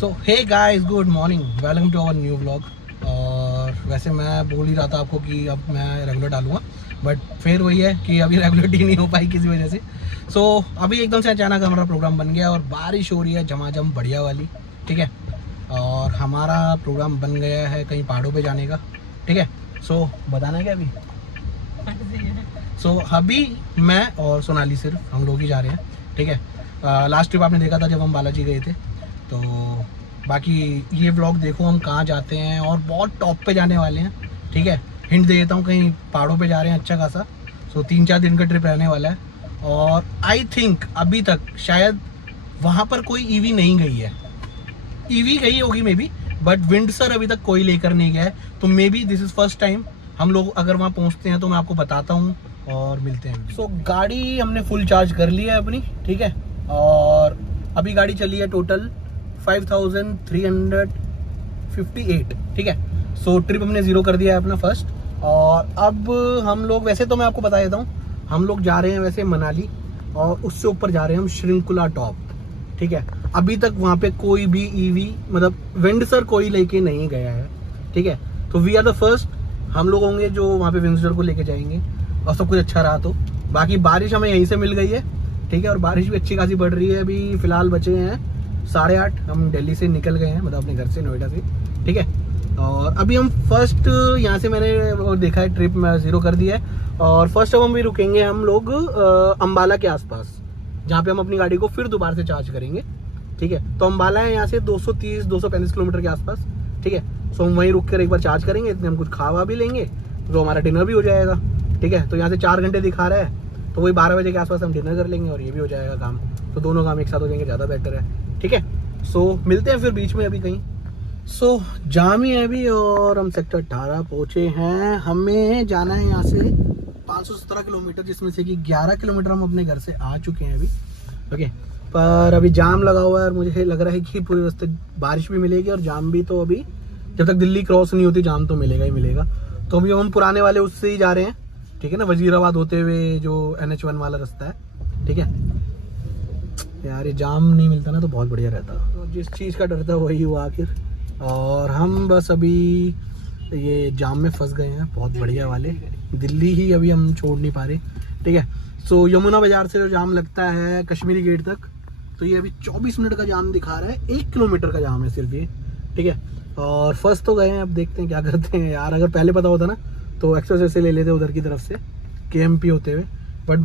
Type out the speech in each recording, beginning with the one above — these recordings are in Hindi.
So hey guys, good morning, welcome to our new vlog. और वैसे मैं बोल ही रहा था आपको कि अब मैं रेगुलर डालूंगा, बट फिर वही है कि अभी रेगुलरिटी नहीं हो पाई किसी वजह से। सो अभी एकदम से अचानक हमारा प्रोग्राम बन गया और बारिश हो रही है झमाझम बढ़िया वाली, ठीक है। और हमारा प्रोग्राम बन गया है कहीं पहाड़ों पे जाने का, ठीक है। सो बताना क्या अभी। अभी मैं और सोनाली सिर्फ हम लोग ही जा रहे हैं, ठीक है। लास्ट ट्रिप आपने देखा था जब हम बालाजी गए थे, तो बाकी ये व्लॉग देखो हम कहाँ जाते हैं और बहुत टॉप पे जाने वाले हैं, ठीक है। हिंट दे देता हूँ, कहीं पहाड़ों पे जा रहे हैं अच्छा खासा। 3-4 दिन का ट्रिप रहने वाला है और आई थिंक अभी तक शायद वहाँ पर कोई ईवी नहीं गई है। ईवी गई होगी मे बी, बट विंडसर अभी तक कोई लेकर नहीं गया है, तो may be this is first time हम लोग अगर वहाँ पहुँचते हैं तो मैं आपको बताता हूँ और मिलते हैं। गाड़ी हमने फुल चार्ज कर ली है अपनी, ठीक है। और अभी गाड़ी चली है टोटल 5358, ठीक है। ट्रिप हमने 0 कर दिया है अपना फर्स्ट। और अब हम लोग, वैसे तो मैं आपको बता देता हूँ, हम लोग जा रहे हैं वैसे मनाली और उससे ऊपर जा रहे हैं हम श्रृंखला टॉप, ठीक है। अभी तक वहाँ पे कोई भी ईवी मतलब विंडसर कोई लेके नहीं गया है, ठीक है। तो वी आर द फर्स्ट हम लोग होंगे जो वहाँ पे विंडसर को लेके जाएंगे और सब कुछ अच्छा रहा तो। बाकी बारिश हमें यहीं से मिल गई है, ठीक है। और बारिश भी अच्छी खासी पड़ रही है। अभी फिलहाल बचे हैं 8:30, हम दिल्ली से निकल गए हैं, मतलब अपने घर से, नोएडा से, ठीक है। और अभी हम फर्स्ट यहाँ से मैंने देखा है ट्रिप में 0 कर दिया है। और फर्स्ट अब हम भी रुकेंगे हम लोग अम्बाला के आसपास, जहाँ पे हम अपनी गाड़ी को फिर दोबारा से चार्ज करेंगे, ठीक है। तो अम्बाला है यहाँ से 230-235 किलोमीटर के आसपास, ठीक है। हम वहीं रुक कर एक बार चार्ज करेंगे, इतने हम कुछ खावा भी लेंगे तो हमारा डिनर भी हो जाएगा, ठीक है। तो यहाँ से 4 घंटे दिखा रहा है, तो वही 12 बजे के आसपास हम डिनर कर लेंगे और ये भी हो जाएगा काम। तो दोनों काम एक साथ हो जाएंगे, ज़्यादा बेटर है, ठीक है। मिलते हैं फिर बीच में अभी कहीं। जाम ही है अभी और हम सेक्टर 18 पहुँचे हैं। हमें जाना है यहाँ से 517 किलोमीटर, जिसमें से कि 11 किलोमीटर हम अपने घर से आ चुके हैं अभी, ओके। पर अभी जाम लगा हुआ है और मुझे लग रहा है कि पूरे रास्ते बारिश भी मिलेगी और जाम भी। तो अभी जब तक दिल्ली क्रॉस नहीं होती जाम तो मिलेगा ही मिलेगा। तो अभी हम पुराने वाले उससे ही जा रहे हैं, ठीक है ना, वजीराबाद होते हुए जो NH1 वाला रास्ता है, ठीक है। यार ये जाम नहीं मिलता ना तो बहुत बढ़िया रहता, तो जिस चीज़ का डर था वही हुआ आखिर। और हम बस अभी ये जाम में फंस गए हैं बहुत बढ़िया वाले, दिल्ली ही अभी हम छोड़ नहीं पा रहे, ठीक है। यमुना बाजार से जो जाम लगता है कश्मीरी गेट तक, तो ये अभी 24 मिनट का जाम दिखा रहा है, 1 किलोमीटर का जाम है सिर्फ ये, ठीक है। और फंस तो गए हैं, अब देखते हैं क्या करते हैं यार। अगर पहले पता होता ना तो एक्सप्रेस से ले लेते उधर की तरफ से KMP होते हुए, बट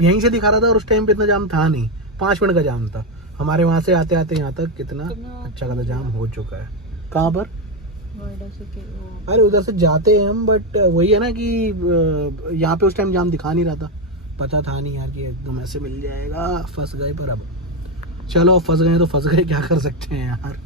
यहीं से दिखा रहा था और उस टाइम पे इतना जाम था नहीं, 5 मिनट का जाम था हमारे वहाँ से आते आते यहाँ तक। कितना अच्छा खासा जाम हो चुका है। कहाँ पर? अरे उधर से जाते हैं हम, बट वही है ना कि यहाँ पे उस टाइम जाम दिखा नहीं रहा था, पता था नहीं यार कि एकदम ऐसे मिल जाएगा। फंस गए, पर अब चलो फंस गए तो फंस गए, क्या कर सकते हैं यार।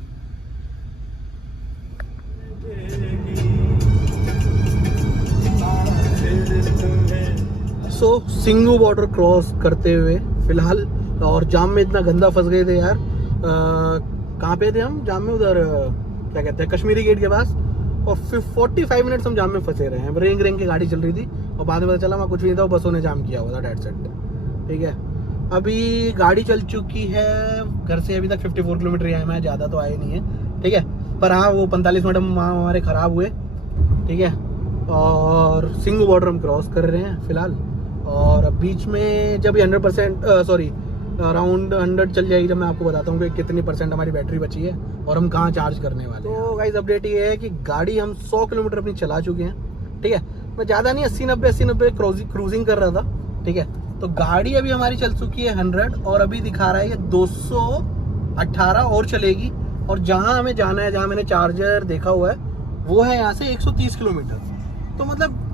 सिंगू बॉर्डर क्रॉस करते हुए फिलहाल, और जाम में इतना गंदा फंस गए थे यार। कहाँ पे थे हम जाम में? उधर क्या कहते हैं, कश्मीरी गेट के पास। और फिर 45 मिनट्स हम जाम में फंसे रहे हैं। रेंग रेंग की गाड़ी चल रही थी और बाद में पता चला वहाँ कुछ नहीं था, बसों ने जाम किया हुआ था, डेड सेट, ठीक है। अभी गाड़ी चल चुकी है घर से अभी तक 54 किलोमीटर आए हैं, ज़्यादा तो आए नहीं है, ठीक है। पर हाँ वो 45 मिनट वहाँ हमारे ख़राब हुए, ठीक है। और सिंगू बॉर्डर हम क्रॉस कर रहे हैं फिलहाल। और बीच में जब 100% अराउंड 100 चल जाएगी, जब मैं आपको बताता हूँ कि कितनी परसेंट हमारी बैटरी बची है और हम कहाँ चार्ज करने वाले हैं। तो गाइस अपडेट ये है कि गाड़ी हम 100 किलोमीटर अपनी चला चुके हैं, ठीक है। मैं ज़्यादा नहीं, 80-90 क्रूजिंग कर रहा था, ठीक है। तो गाड़ी अभी हमारी चल चुकी है 100 और अभी दिखा रहा है ये 218 और चलेगी। और जहाँ हमें जाना है, जहाँ मैंने चार्जर देखा हुआ है, वो है यहाँ से 130 किलोमीटर। तो मतलब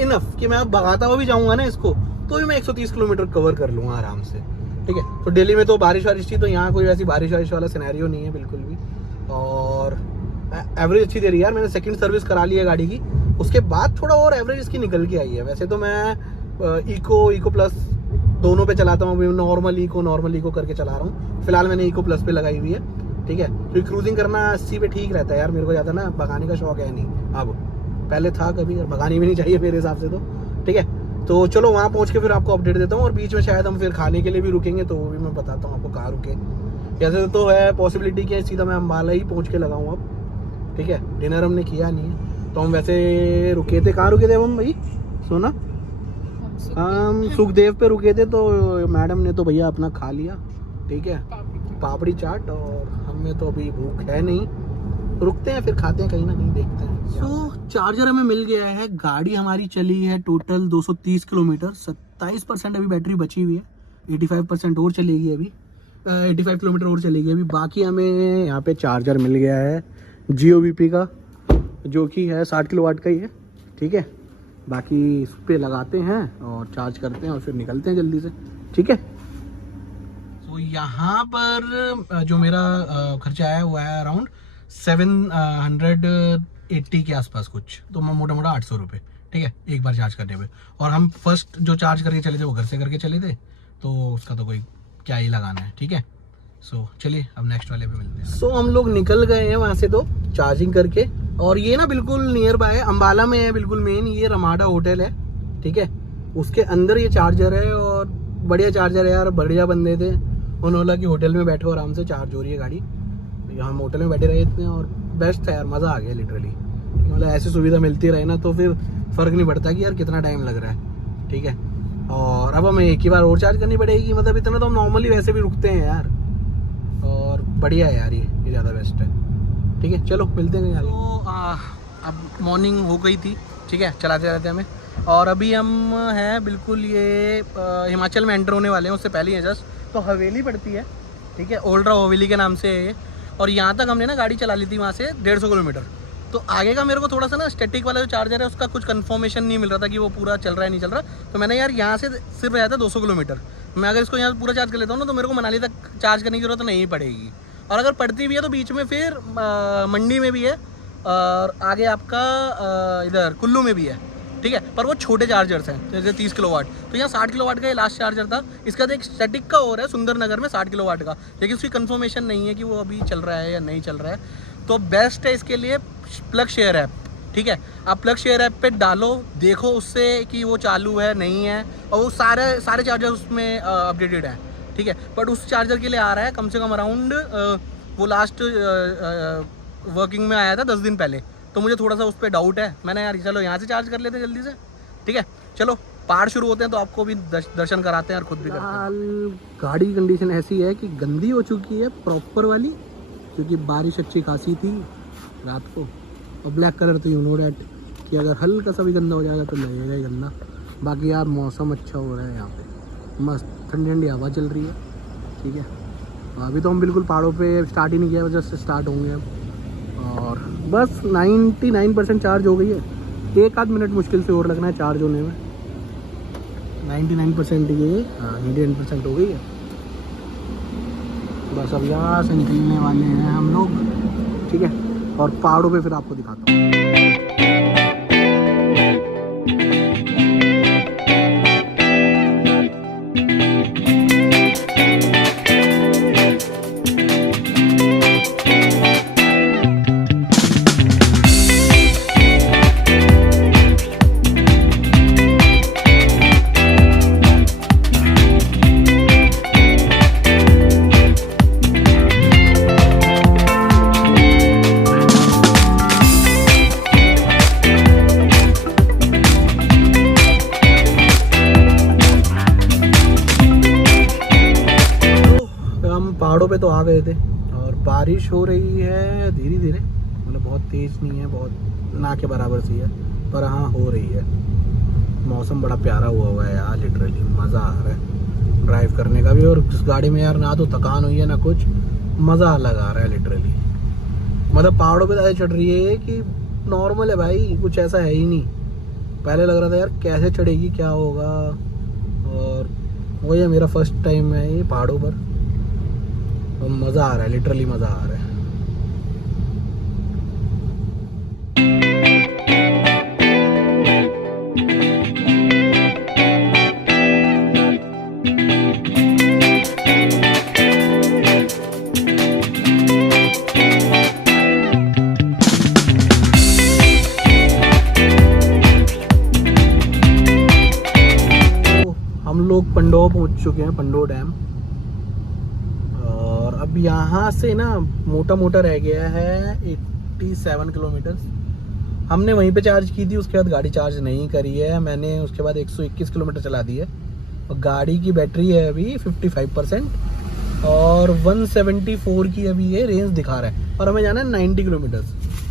इनफ कि मैं अब भगाता हुआ भी जाऊँगा ना इसको, तो भी मैं 130 किलोमीटर कवर कर लूँगा आराम से, ठीक है। तो दिल्ली में तो बारिश वारिश थी, तो यहाँ कोई वैसी बारिश वारिश वाला सिनेरियो नहीं है बिल्कुल भी। और एवरेज अच्छी दे रही है यार। मैंने सेकंड सर्विस करा ली है गाड़ी की, उसके बाद थोड़ा और एवरेज इसकी निकल के आई है। वैसे तो मैं इको प्लस दोनों पे चलाता हूँ, नॉर्मल इको करके चला रहा हूँ फिलहाल। मैंने इको प्लस पे लगाई हुई है, ठीक है। तो क्रूजिंग करना 80 पे ठीक रहता है यार। मेरे को ज़्यादा ना भगाने का शौक है नहीं, अब पहले था कभी, और भगानी भी नहीं चाहिए मेरे हिसाब से तो, ठीक है। तो चलो वहाँ पहुँच के फिर आपको अपडेट देता हूँ। और बीच में शायद हम फिर खाने के लिए भी रुकेंगे, तो वो भी मैं बताता हूँ आपको कहाँ रुके, कैसे तो है पॉसिबिलिटी कि सीधा मैं अम्बाला ही पहुंच के लगाऊं अब, ठीक है। डिनर हमने किया नहीं है, तो हम वैसे रुके थे, कहाँ रुके थे हम भाई सोना? हम सुखदेव पे रुके थे, तो मैडम ने तो भैया अपना खा लिया, ठीक है, पापड़ी चाट, और हमें तो अभी भूख है नहीं, रुकते हैं फिर खाते हैं कहीं ना कहीं, देखते हैं। सो चार्जर हमें मिल गया है, गाड़ी हमारी चली है टोटल 230 किलोमीटर, 27% अभी बैटरी बची हुई है, 85% और चलेगी अभी, 85 किलोमीटर और चलेगी अभी। बाकी हमें यहाँ पे चार्जर मिल गया है GOVP का, जो कि है 60 किलोवाट का ही है, ठीक है। बाकी इस पर लगाते हैं और चार्ज करते हैं और फिर निकलते हैं जल्दी से, ठीक है। तो यहाँ पर जो मेरा खर्चा आया वो है अराउंड 780 के आसपास कुछ, तो मोटा मोटा 800 रुपये, ठीक है, एक बार चार्ज करने पे। और हम फर्स्ट जो चार्ज करके चले थे वो घर से करके चले थे, तो उसका तो कोई क्या ही लगाना है, ठीक है। सो चलिए अब नेक्स्ट वाले पे मिलते हैं। सो हम लोग निकल गए हैं वहाँ से तो चार्जिंग करके, और ये ना बिल्कुल नियर बाय है, अम्बाला में है बिल्कुल मेन, ये रमाडा होटल है, ठीक है, उसके अंदर ये चार्जर है, और बढ़िया चार्जर है यार, बढ़िया बंदे थे, उन्होंने बोला कि होटल में बैठो आराम से चार्ज हो रही है गाड़ी, तो हम होटल में बैठे रहे इतने, और बेस्ट है यार, मज़ा आ गया लिटरली। मतलब ऐसी सुविधा मिलती रहे ना तो फिर फ़र्क नहीं पड़ता कि यार कितना टाइम लग रहा है, ठीक है। और अब हमें एक ही बार और चार्ज करनी पड़ेगी, मतलब इतना तो हम नॉर्मली वैसे भी रुकते हैं यार, और बढ़िया है यार, ये ज़्यादा बेस्ट है, ठीक है। चलो मिलते हैं यार। तो अब मॉर्निंग हो गई थी, ठीक है, चलाते चलाते हमें, और अभी हम हैं बिल्कुल ये हिमाचल में एंटर होने वाले हैं, उससे पहले ही है जस्ट, तो हवेली पड़ती है, ठीक है, ओल्ड्रा हवेली के नाम से है ये। और यहाँ तक हमने ना गाड़ी चला ली थी वहाँ से 150 किलोमीटर, तो आगे का मेरे को थोड़ा सा ना स्टैटिक वाला जो चार्जर है उसका कुछ कंफर्मेशन नहीं मिल रहा था कि वो पूरा चल रहा है नहीं चल रहा, तो मैंने यार यहाँ से सिर्फ आया था 200 किलोमीटर, मैं अगर इसको यहाँ पूरा चार्ज कर लेता हूँ ना तो मेरे को मनाली तक चार्ज करने की जरूरत नहीं पड़ेगी, और अगर पड़ती भी है तो बीच में फिर मंडी में भी है, और आगे आपका इधर कुल्लू में भी है, ठीक है, पर वो छोटे चार्जर्स हैं जैसे 30 किलोवाट, तो यहाँ 60 किलोवाट का ये लास्ट चार्जर था। इसका तो एक स्टैटिक का और है सुंदरनगर में 60 किलोवाट का, लेकिन उसकी कंफर्मेशन नहीं है कि वो अभी चल रहा है या नहीं चल रहा है, तो बेस्ट है इसके लिए प्लग शेयर ऐप, ठीक है। आप प्लग शेयर ऐप पे डालो, देखो उससे कि वो चालू है नहीं है, और वो सारे चार्जर उसमें अपडेटेड है, ठीक है। बट उस चार्जर के लिए आ रहा है कम से कम अराउंड वो लास्ट वर्किंग में आया था 10 दिन पहले, तो मुझे थोड़ा सा उस पर डाउट है। मैंने यार चलो यहाँ से चार्ज कर लेते हैं जल्दी से, ठीक है। चलो पहाड़ शुरू होते हैं तो आपको भी दर्शन कराते हैं और खुद भी करते हैं। गाड़ी की कंडीशन ऐसी है कि गंदी हो चुकी है प्रॉपर वाली, क्योंकि बारिश अच्छी खासी थी रात को, और ब्लैक कलर तो यू नो डैट कि अगर हल्का सा भी गंदा हो जाएगा तो लगेगा ही गंदा। बाकी यार मौसम अच्छा हो रहा है यहाँ पे, मस्त ठंडी ठंडी हवा चल रही है, ठीक है। अभी तो हम बिल्कुल पहाड़ों पे स्टार्ट ही नहीं किया, जस्ट स्टार्ट होंगे अब, और बस 99% चार्ज हो गई है, 1 आध मिनट मुश्किल से और लगना है चार्ज होने में। 99% ये, हाँ 99% हो गई है। बस अब यहाँ से निकलने वाले हैं हम लोग, ठीक है, और पहाड़ों पे फिर आपको दिखाता हूँ। पहाड़ों पे तो आ गए थे, और बारिश हो रही है धीरे धीरे, मतलब बहुत तेज़ नहीं है, बहुत ना के बराबर सी है, पर हाँ हो रही है। मौसम बड़ा प्यारा हुआ है यार, लिटरली मज़ा आ रहा है ड्राइव करने का भी, और इस गाड़ी में यार ना तो थकान हुई है ना कुछ, मज़ा अलग आ रहा है लिटरली। मतलब पहाड़ों पे ऐसे चढ़ रही है कि नॉर्मल है भाई, कुछ ऐसा है ही नहीं। पहले लग रहा था यार कैसे चढ़ेगी, क्या होगा, और वो ये मेरा फर्स्ट टाइम है ये पहाड़ों पर, तो मज़ा आ रहा है, लिटरली मज़ा आ रहा है। हम लोग पंडोह पहुंच चुके हैं, पंडोह डैम, और अब यहाँ से ना मोटा मोटा रह गया है 87 किलोमीटर। हमने वहीं पे चार्ज की थी, उसके बाद गाड़ी चार्ज नहीं करी है मैंने। उसके बाद 121 किलोमीटर चला दी है और गाड़ी की बैटरी है अभी 55% और 174 की अभी ये रेंज दिखा रहा है और हमें जाना है 90 किलोमीटर।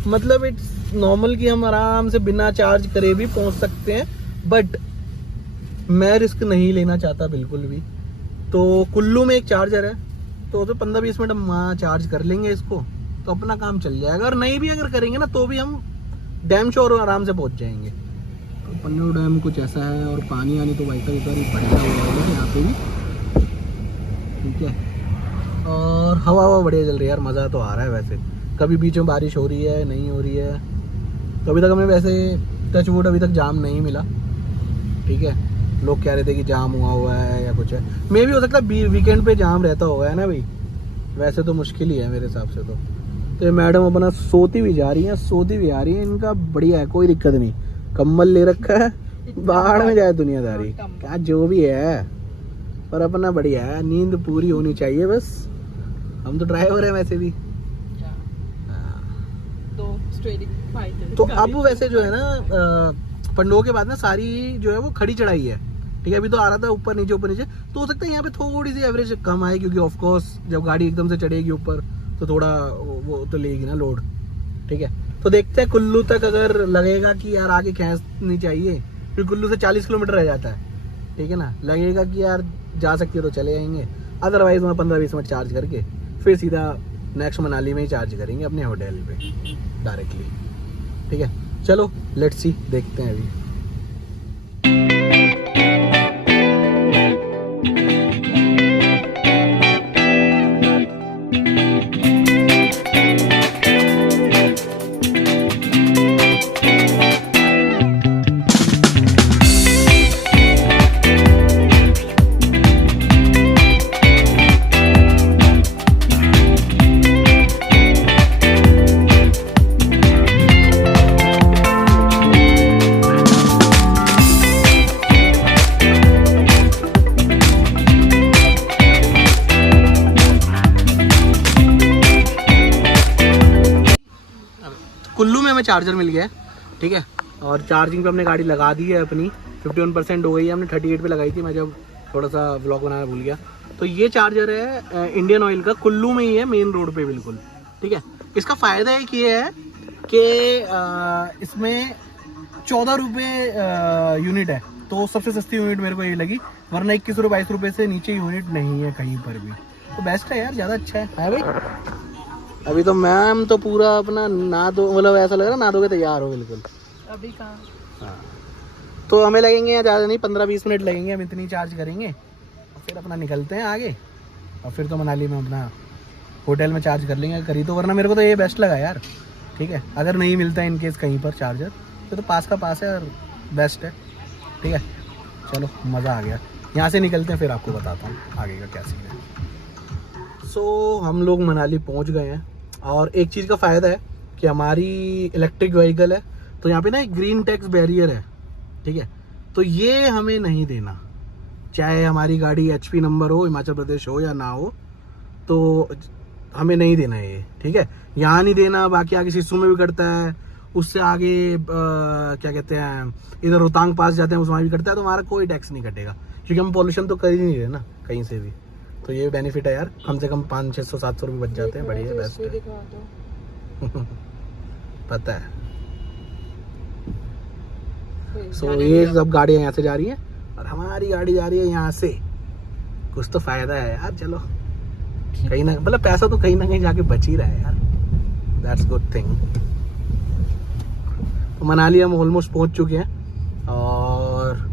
मतलब इट्स नॉर्मल कि हम आराम से बिना चार्ज करे भी पहुंच सकते हैं, बट मैं रिस्क नहीं लेना चाहता बिल्कुल भी। तो कुल्लू में एक चार्जर है, तो 15-20 मिनट हम वहाँ चार्ज कर लेंगे इसको, तो अपना काम चल जाएगा। और नहीं भी अगर करेंगे ना तो भी हम डैम श्योर आराम से पहुँच जाएंगे। तो पन्नू डैम कुछ ऐसा है और पानी आने तो वाइटर बढ़िया हुआ है यहाँ पे भी, ठीक है। और हवा बढ़िया चल रही है यार, मज़ा तो आ रहा है। वैसे कभी बीच में बारिश हो रही है, नहीं हो रही है, तो अभी तक हमें वैसे टच वुड अभी तक जाम नहीं मिला, ठीक है। लोग कह रहे थे कि जाम हुआ है या कुछ है, मे भी हो सकता है वीकेंड पे जाम रहता होगा, है ना भाई। वैसे तो मुश्किल ही है मेरे हिसाब से। तो ये मैडम अपना सोती भी जा रही हैं, सोती भी आ रही हैं, इनका बढ़िया है, कोई दिक्कत नहीं। कम्बल ले रखा है, बाहर में जाए दुनियादारी क्या जो भी है, पर अपना बढ़िया है, नींद पूरी होनी चाहिए बस। हम तो ड्राइवर है वैसे भी। तो अब वैसे जो है ना पंडोह के बाद ना सारी जो है वो खड़ी चढ़ाई है, ठीक है। अभी तो आ रहा था ऊपर नीचे तो हो सकता है यहाँ पे थोड़ी सी एवरेज कम आए, क्योंकि ऑफ कोर्स जब गाड़ी एकदम से चढ़ेगी ऊपर तो थोड़ा वो तो लेगी ना लोड, ठीक है। तो देखते हैं कुल्लू तक अगर लगेगा कि यार आगे खींचनी चाहिए, फिर कुल्लू से 40 किलोमीटर रह जाता है, ठीक है ना। लगेगा कि यार जा सकती है तो चले जाएंगे, अदरवाइज वहाँ 15-20 मिनट चार्ज करके फिर सीधा नेक्स्ट मनाली में ही चार्ज करेंगे अपने होटल पे डायरेक्टली, ठीक है। चलो लेट्स सी, देखते हैं अभी। कुल्लू में हमें चार्जर मिल गया है, ठीक है। और चार्जिंग पे हमने गाड़ी लगा दी है अपनी, 51% हो गई है। हमने 38 पे लगाई थी, मैं जब थोड़ा सा व्लॉग बनाना भूल गया। तो ये चार्जर है इंडियन ऑयल का, कुल्लू में ही है, मेन रोड पे बिल्कुल, ठीक है। इसका फ़ायदा एक ये है कि इसमें 14 रुपये यूनिट है, तो सबसे सस्ती यूनिट मेरे को ये लगी, वरना 21-22 रुपये से नीचे यूनिट नहीं है कहीं पर भी। तो बेस्ट है यार, ज़्यादा अच्छा है भाई। अभी तो मैम तो पूरा अपना ना दो, मतलब ऐसा लग रहा है ना दोगे तैयार हो बिल्कुल। अभी कहाँ? हाँ, तो हमें लगेंगे ज़्यादा नहीं, 15-20 मिनट लगेंगे, हम इतनी चार्ज करेंगे और फिर अपना निकलते हैं आगे। और फिर तो मनाली में अपना होटल में चार्ज कर लेंगे करी तो, वरना मेरे को तो ये बेस्ट लगा यार, ठीक है। अगर नहीं मिलता है इनकेस कहीं पर चार्जर तो पास का पास है और बेस्ट है, ठीक है। चलो मज़ा आ गया, यहाँ से निकलते हैं, फिर आपको बताता हूँ आगे का क्या सीन है। सो हम लोग मनाली पहुँच गए हैं और एक चीज़ का फ़ायदा है कि हमारी इलेक्ट्रिक व्हीकल है, तो यहाँ पे ना एक ग्रीन टैक्स बैरियर है, ठीक है। तो ये हमें नहीं देना, चाहे हमारी गाड़ी HP नंबर हो, हिमाचल प्रदेश हो या ना हो, तो हमें नहीं देना है ये, ठीक है। यहाँ नहीं देना, बाकी आगे सिस्सू में भी करता है, उससे आगे क्या कहते हैं इधर रोहतांग पास जाते हैं उसमें भी करता है, तो हमारा कोई टैक्स नहीं कटेगा, क्योंकि हम पॉल्यूशन तो कर ही नहीं रहे ना कहीं से भी। तो ये बेनिफिट है यार, कम से कम 500-600-700 रुपये बच जाते हैं, बढ़िया बेस्ट है। पता है। सो ये सब गाड़ियाँ यहाँ से जा रही हैं और हमारी गाड़ी जा रही है यहाँ से, कुछ तो फायदा है यार। चलो कहीं ना, मतलब पैसा तो कहीं ना कहीं जाके बच ही रहा है यार, दैट्स गुड थिंग। तो मनाली हम ऑलमोस्ट पहुँच चुके हैं और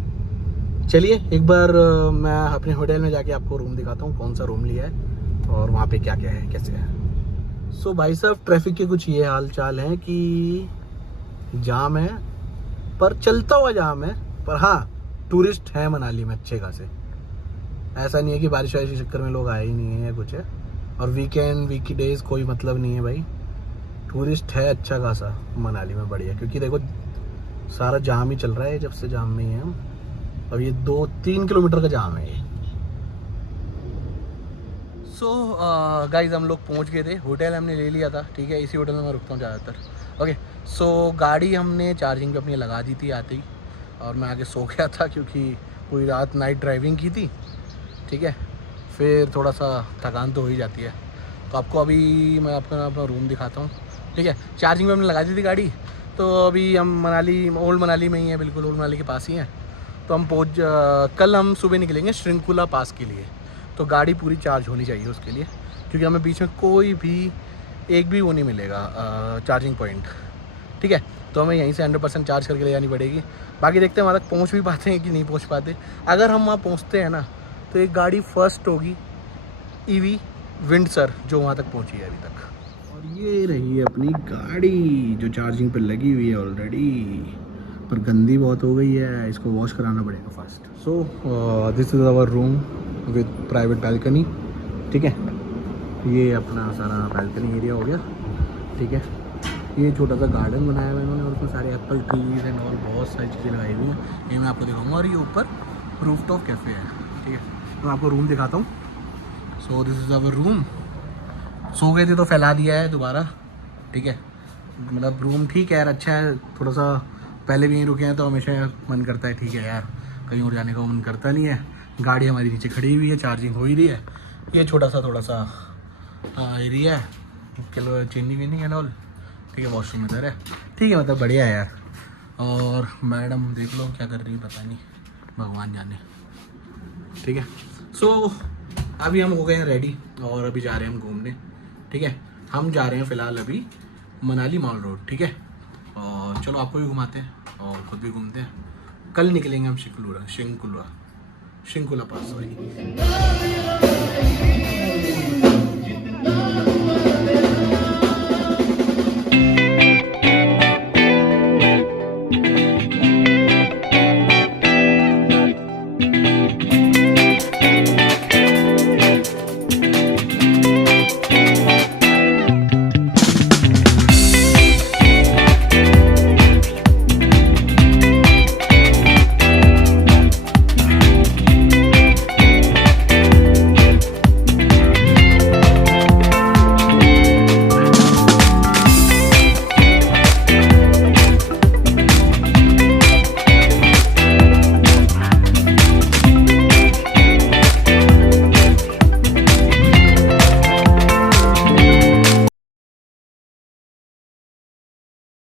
चलिए एक बार मैं अपने होटल में जाके आपको रूम दिखाता हूँ, कौन सा रूम लिया है और वहाँ पे क्या क्या है, कैसे है। सो भाई साहब ट्रैफिक के कुछ ये हाल चाल है कि जाम है, पर चलता हुआ जाम है, पर हाँ टूरिस्ट है मनाली में अच्छे खासे। ऐसा नहीं है कि बारिश वारिश के चक्कर में लोग आए ही नहीं है या कुछ है। और वीकडेज कोई मतलब नहीं है भाई, टूरिस्ट है अच्छा खासा मनाली में, बढ़िया। क्योंकि देखो सारा जाम ही चल रहा है, जब से जाम में ही है हम। अब ये 2-3 किलोमीटर का जाम है ये। सो गाइज हम लोग पहुंच गए थे, होटल हमने ले लिया था, ठीक है, इसी होटल में मैं रुकता हूँ ज़्यादातर। ओके, सो गाड़ी हमने चार्जिंग पे अपनी लगा दी थी आते ही, और मैं आगे सो गया था क्योंकि पूरी रात नाइट ड्राइविंग की थी, ठीक है। फिर थोड़ा सा थकान तो हो ही जाती है। तो आपको अभी मैं अपना रूम दिखाता हूँ, ठीक है। चार्जिंग पे हमने लगा दी थी गाड़ी, तो अभी हम मनाली, ओल्ड मनाली में ही है, बिल्कुल ओल्ड मनाली के पास ही हैं। तो हम कल हम सुबह निकलेंगे श्रृंखला पास के लिए, तो गाड़ी पूरी चार्ज होनी चाहिए उसके लिए, क्योंकि हमें बीच में कोई भी एक भी वो नहीं मिलेगा चार्जिंग पॉइंट, ठीक है। तो हमें यहीं से 100% चार्ज करके ले जानी पड़ेगी। बाकी देखते हैं वहाँ तक पहुँच भी पाते हैं कि नहीं पहुँच पाते। अगर हम वहाँ पहुँचते हैं ना, तो एक गाड़ी फर्स्ट होगी EV विंडसर, जो वहाँ तक पहुँची है अभी तक। और ये रही है अपनी गाड़ी जो चार्जिंग पर लगी हुई है ऑलरेडी, पर गंदी बहुत हो गई है, इसको वॉश कराना पड़ेगा first. So this is our room with private balcony, ठीक है। ये अपना सारा बैल्कनी एरिया हो गया, ठीक है। ये छोटा सा गार्डन बनाया हुआ है इन्होंने, और उसमें सारे एप्पल ट्रीज एंड और बहुत सारी चीज़ें लगाई हुई हैं, ये मैं आपको दिखाऊंगा। और ये ऊपर रूफटॉप कैफ़े है, ठीक है। तो मैं आपको रूम दिखाता हूँ। So this is our room. सो गए थे तो फैला दिया है दोबारा, ठीक है। मतलब रूम ठीक है यार, अच्छा है। थोड़ा सा पहले भी यहीं रुके हैं तो हमेशा मन करता है, ठीक है यार, कहीं और जाने का मन करता नहीं है। गाड़ी हमारी नीचे खड़ी हुई है, चार्जिंग हो ही रही है। ये छोटा सा थोड़ा सा एरिया है, किलो चीनी वीनी एंड ऑल, ठीक है। वॉशरूम इधर है, ठीक है, मतलब बढ़िया है यार। और मैडम देख लो क्या कर रही है, पता नहीं, भगवान जाने, ठीक है। सो अभी हम हो गए हैं रेडी, और अभी जा रहे हैं हम घूमने, ठीक है। हम जा रहे हैं फ़िलहाल अभी मनाली मॉल रोड, ठीक है। और चलो आपको भी घुमाते हैं और खुद भी घूमते हैं। कल निकलेंगे हम श्रृंखला पास, सॉरी।